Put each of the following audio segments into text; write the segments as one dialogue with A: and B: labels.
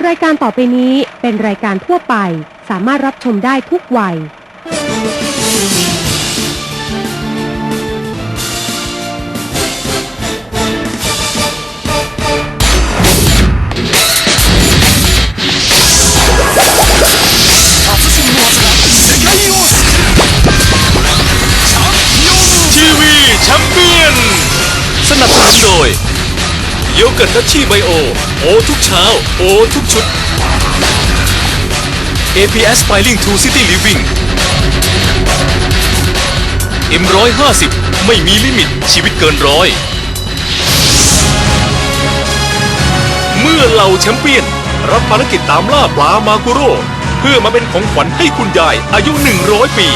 A: รายการต่อไปนี้เป็นรายการทั่วไปสามารถรับชมได้ทุกวัย
B: ทีวีแชมเปี้ยนสนับสนุนโดยโยเกิร์ตดัชชี่ไบโอโอทุกเช้าโอทุกชุด APS Smiling to City Living M150 ไม่มีลิมิตชีวิตเกินร้อยเมื่อเหล่าแชมเปี้ยนรับภารกิจตามล่าปลามากุโร่เพื่อมาเป็นของขวัญให้คุณยายอายุ100 ปี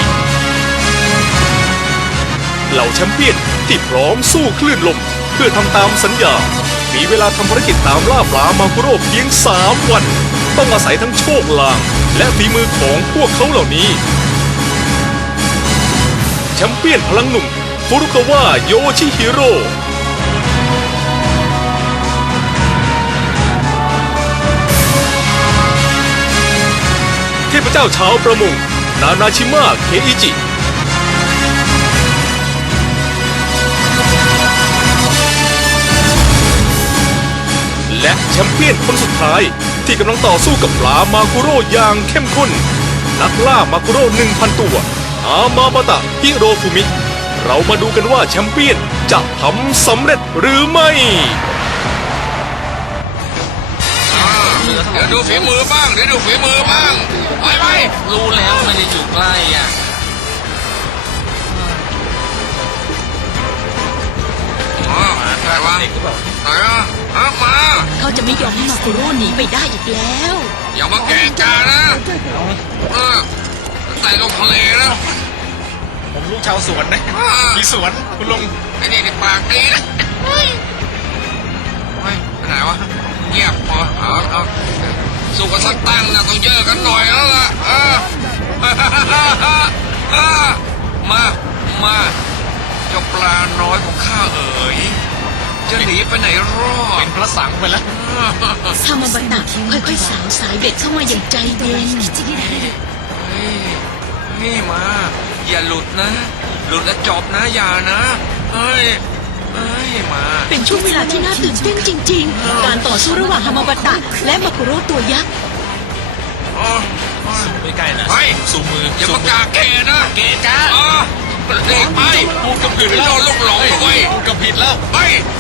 B: เหล่าแชมเปี้ยนที่พร้อมสู้คลื่นลมเพื่อทำตามสัญญามีเวลาทำภารกิจตามล่าปลามากุโร่เพียง3 วันต้องอาศัยทั้งโชคลางและฝีมือของพวกเขาเหล่านี้แชมเปี้ยนพลังหนุ่มฟุรุกาวะโยชิฮิโร่เทพเจ้าชาวประมงนานาชิมะเคอิจิและแชมเปี้ยนคนสุดท้ายที่กำลังต่อสู้กับปลามากุโร่อย่างเข้มข้นนักล่ามากุโร่ 1,000 ตัวอามาบะตะฮิโรฟุมิเรามาดูกันว่าแชมเปี้ยนจะทำสำเร็จหรือไม่
C: เดี๋ยวดูฝีมือบ้างเดี๋ยวดูฝีมือบ้างไป
D: รู้แล้วไม่ได้อยู่ใกล้อ่ะ
C: ใครวะไหนอ่ะมา
E: เขาจะไม่ยอมให้มาคุโร่หนีไปได้อีกแล้ว
C: อย่ามาแก่กานะใส่ลงทะเลนะ
D: ผมลูกชาวสวนนะมีสวนคุณลุง
C: ไอ้นี่ในปากดีนะเฮ้ยไปไหนวะเงียบพอเอาสู้กันสักตั้งนะต้องเยอะกันหน่อยแล้วล่ะมาเจ้าปลาน้อยของข้าเอ๋ยจะหนีไปไหนรอด
D: เป็นพระสังไปแล้ว
E: ฮามาบะตะค่อยๆสาวสายเบ็ดเข้ามาอย่างใจเย็น
C: นี่มาอย่าหลุดนะหลุดแล้วจบนะอย่านะเฮ้ยมา
E: เป็นช่วงเวลาที่น่าตื่นเต้นจริงๆการต่อสู้ระหว่างฮามาบะตะและมาคุโร่ตัวยักษ์
D: ไม่ใกล้นะสูมือ
C: อย่าประกาศเกนะ
D: เกจ้า
C: เด็กไป
D: พูดกับผิดแล้ว
C: โดนลูกหลงด้วย
D: พูดกับผิดแล้ว
C: ไป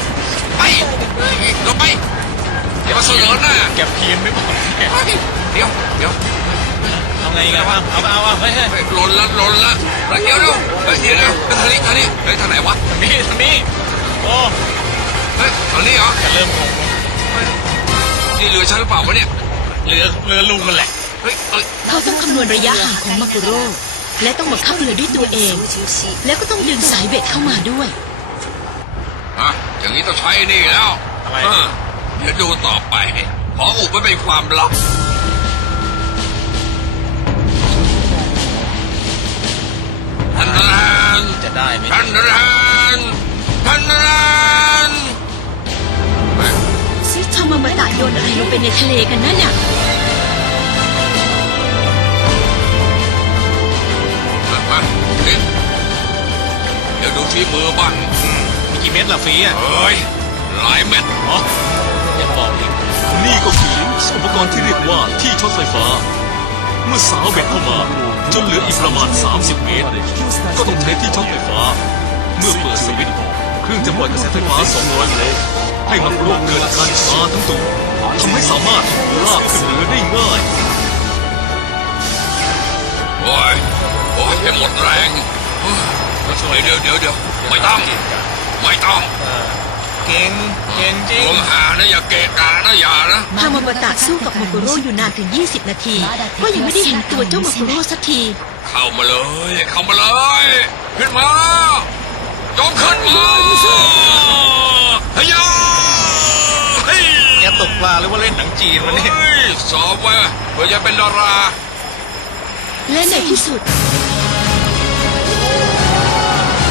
C: ลงไปอย่ามาเสนอหน้า
D: แกเพี้ยนไม่บอก
C: เดี๋ยว
D: เอาไงกันบ้างเอาเฮ้ย
C: หล่นละเดี๋ยวทางนี้ทางไหนวะ
D: ทางนี้โอ้
C: ทางนี้เหรอ
D: จะเริ่มงง
C: นี่เรือฉันหรือเปล่าวะเนี่ย
D: เรือลุงกันแหละ
E: เขาต้องคำนวณระยะห่างของมาคุโร่และต้องบังคับเรือด้วยตัวเองแล้วก็ต้องดึงสายเบ็ดเข้ามาด้วย
C: อย่างนี้ต้องใช้นี่แล้วเดี๋ยวดูต่อไปขออุบไว้เป็นความลับ
D: จะได้ไหม
C: ท่าน
E: ฮามาบะตะโยนอะไรลงไปในทะเลกันนั่นน่ะ
C: มาเดี๋ยวดูฝีมือบ้าง
D: มีกี่เม็ดล่ะฝีอ่ะ
C: หลายเม็ด
D: อย่าบอกอีก
B: นี่ก็คืออุปกรณ์ที่เรียกว่าที่ช็อตไฟฟ้าเมื่อสาวเบ็ดเข้ามาจนเหลืออีกประมาณ30 เมตรก็ต้องใช้ที่ช็อตไฟฟ้าเมื่อเปิดสวิตช์เครื่องจะปล่อยกระแสไฟฟ้า200 โวลต์ให้มันรวมเกิดการชาทั้งตัวทำให้สามารถลากขึ้นเรือได้ง่าย
C: โอ้ยหมดแรงเดี๋ยวไม่ต้อง
D: เก่งจริง
C: ลงหานะอย่าเกะกะนะอย่านะ
E: ฮามาบะตะสู้กับมาคุโร่อยู่นานถึง20 นาทีก็ยังไม่ได้เห็นตัวเจ้ามาคุโร่สักที
C: เข้ามาเลยขึ้นมาจงขึ้นมาเฮ้ย
D: แกตกปลาหรือว่าเล่นหนังจีนวะเนี่ย
C: สอบว่าเพื่อจะเป็นดารา
E: และในที่สุด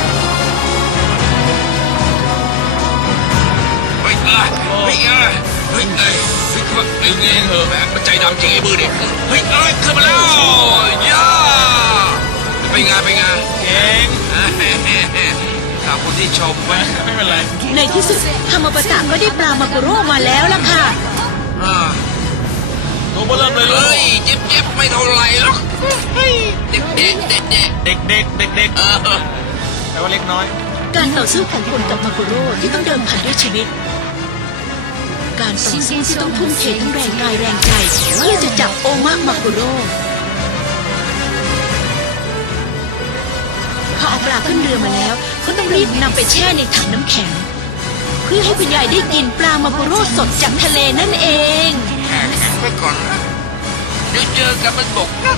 C: ไม่เฮ้ยขึ้นมาเงี้ยเถอะแหมมันใจดำจริงไอ้มือดิเฮ้ยขึ้นมาแล้วย่าไปงาน
D: เก่ง
C: ขอบคุณที่ชมไว้
D: ไม่เป็นไร
E: ในที่สุดฮามาบะตะก็ได้ปลามากุโร่มาแล้วล่ะค่ะ
B: ตัวมาเริ่มเลยลูก
C: เฮ้ยเจ็บไม่เท่าไหร่หรอกเฮ้ยเด็ก
D: เด็กแปลว่าเล็กน้อย
E: การต่อสู้ของคนกับมากุโร่ที่ต้องเดินผ่านด้วยชีวิต การต่อสู้ที่ต้องทุ่มเททั้งแรงกายแรงใจเพื่อจะจับโอมะมากุโร่พอเอาปลาขึ้นเรือมาแล้วก็ต้องรีบนำไปแช่ในถังน้ำแข็ง เพื่อให้คุณยายได้กินปลามากุโร่สดจากทะเลนั่นเอง
C: แข็งไว้ก่อนนะเดี๋ยวเจอกันบนบกนะ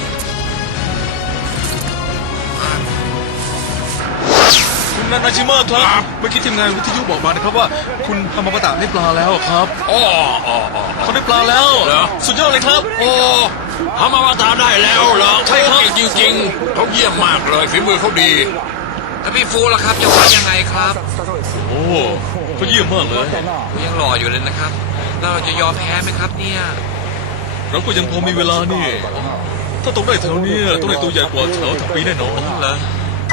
B: คุณนานาชิมะครับเมื่อกี้ทีมงานวิทยุบอกมานะครับว่า คุณฮามาบะตะได้ปลาแล้วครับ
C: อ๋อ
B: เขาได้ปลาแล้วสุดยอดเลยครับ
C: โอ้ฮามาบะตะได้แล้วเหรอ
B: ใช่ครับ
C: เก่งจริงๆเขาเยี่ยมมากเลยฝีมือเขาดีแล้วพี่ฟูล่ะครับจะว่ายังไงครับ
B: โอ้เขาเยี่ยมมากเลย
C: ยังหล่ออยู่เลยนะครับแล้วเราจะยอมแพ้ไหมครับเนี่ย
B: เราก็ยังพอมีเวลานี่ ถ้าตกได้แถวเนี้ยต้องได้ตัวใหญ่กว่าแถวถักปีแน่นอน
C: เหรอ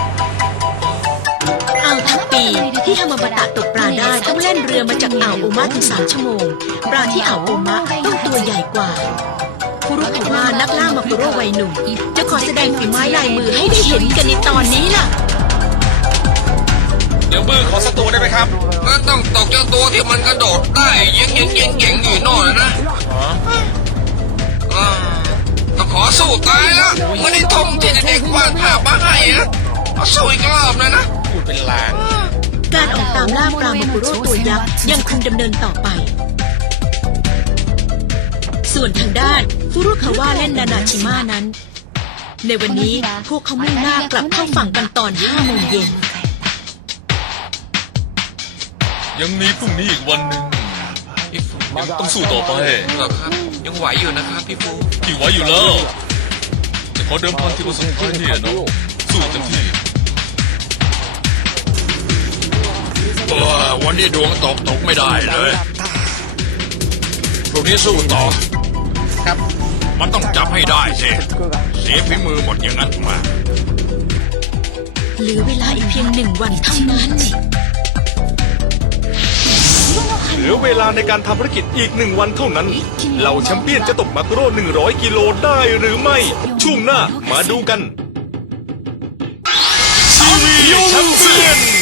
E: อ่าวทับปีที่ฮามาบะตะตกปลาได้ต้องเล่นเรือมาจากอ่าวโอมะถึง3 ชั่วโมงปลาที่อ่าวโอมะต้องตัวใหญ่กว่าคุรุคาวะนักล่ามากุโร่วัยหนุ่มจะขอแสดงฝีไม้ลายมือให้ได้เห็นกันในตอนนี้ล่ะ
D: เดี๋ยวมือขอสักตัวได้ไหมครับ
C: ก็ต้องตกเจ้าตัวที่มันกระโดดได้เก่งอยู่โน่นนะต้องขอสู้ตายแล้วไม่ได้ทงที่เด็กๆวาดภาพมาให้นะเอาสู้อีกรอบเลยนะ
D: พูดเป็นลาง
E: การออกตามล่าปลามากุโร่ตัวยักษ์ยังคงดำเนินต่อไป ส่วนทางด้านฟุรุคาวะและนานาชิมะนั้น ในวันนี้พวกเขามุ่งหน้ากลับเข้าฝั่งกันตอน5 โมงเย็น
B: ยังมีพรุ่งนี้อีกวันหนึ่งยังต้องสู้ต่อไป
C: เหรอครับยังไหวอยู่นะครับพี่ฟู
B: ที่ไหวอยู่แล้ว จะขอเดิมพันที่คนสุดท้ายเนี่ยเนาะสู้เต็มที่
C: วันนี้ดวงตกไม่ได้เลยพวกนี้สู้ต่อ
D: ครับ
C: มันต้องจับให้ได้สิเสียฝีมือหมดอย่างนั้นมา
E: เหลือเวลาอีกเพียง1 วันเท่านั้น
F: เหลือเวลาในการทำภารกิจอีก1 วันเท่านั้น เหล่าแชมเปี้ยนจะตกมากุโร่100 กิโลได้หรือไม่ ช่วงหน้ามาดูกัน
B: ซีวีแชมเปี้ยน